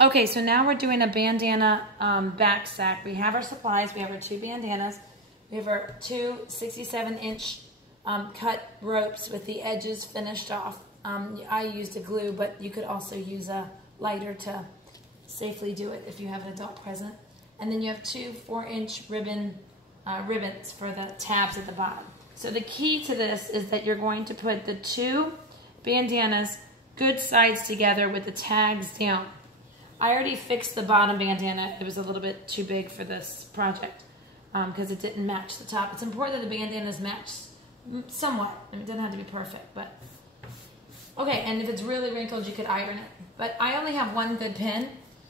Okay, so now we're doing a bandana back sack. We have our supplies. We have our 2 bandanas. We have our 2 67-inch cut ropes with the edges finished off. I used a glue, but you could also use a lighter to safely do it if you have an adult present. And then you have 2 4-inch ribbons for the tabs at the bottom. So the key to this is that you're going to put the 2 bandanas good sides together with the tags down. I already fixed the bottom bandana. It was a little bit too big for this project because it didn't match the top. It's important that the bandanas match somewhat. I mean, it doesn't have to be perfect, but okay. And if it's really wrinkled, you could iron it. But I only have 1 good pin,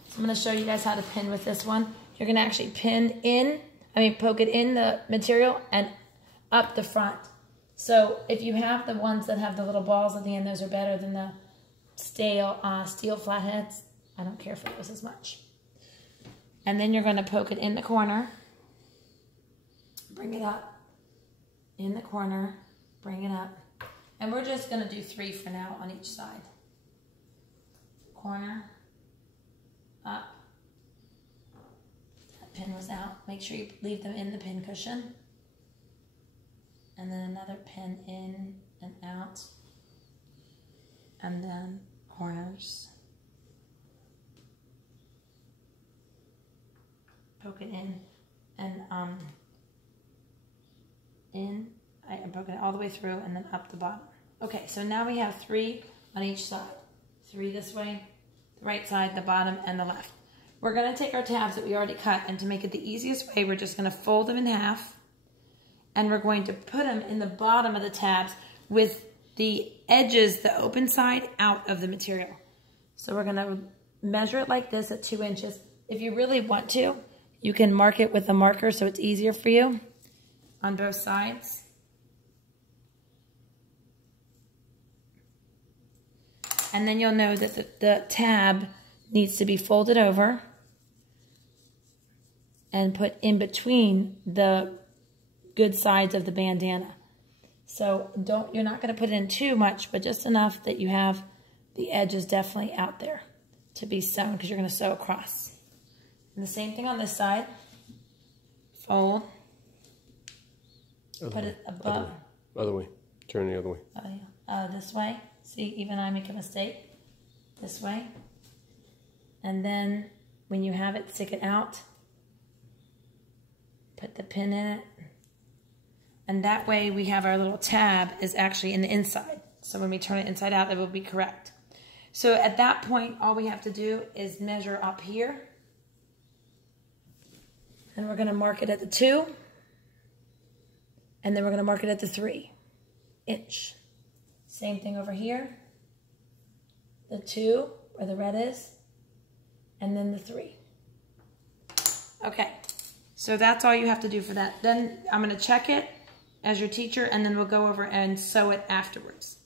so I'm going to show you guys how to pin with this one. You're going to actually poke it in the material and up the front. So if you have the ones that have the little balls at the end, those are better than the steel flatheads. I don't care for those as much. And then you're going to poke it in the corner. Bring it up. In the corner. Bring it up. And we're just going to do 3 for now on each side. Corner. Up. That pin was out. Make sure you leave them in the pin cushion. And then another pin in and out. And then corners. Poke it in and I'm poking it all the way through and then up the bottom. Okay, so now we have 3 on each side. 3 this way, the right side, the bottom, and the left. We're going to take our tabs that we already cut, and to make it the easiest way, we're just going to fold them in half, and we're going to put them in the bottom of the tabs with the edges, the open side, out of the material. So we're going to measure it like this at 2 inches. If you really want to, you can mark it with a marker so it's easier for you on both sides. And then you'll know that the tab needs to be folded over and put in between the good sides of the bandana. So you're not going to put in too much, but just enough that you have the edges definitely out there to be sewn, because you're going to sew across. And the same thing on this side. Fold. Put it above. Other way. Turn the other way. Oh, yeah. This way. See, even I make a mistake. This way. And then when you have it, stick it out. Put the pin in it. And that way we have our little tab is actually in the inside. So when we turn it inside out, it will be correct. So at that point, all we have to do is measure up here. And we're going to mark it at the 2. And then we're going to mark it at the 3 inch. Same thing over here. The 2, where the red is. And then the 3. Okay. So that's all you have to do for that. Then I'm going to check it as your teacher, and then we'll go over and sew it afterwards.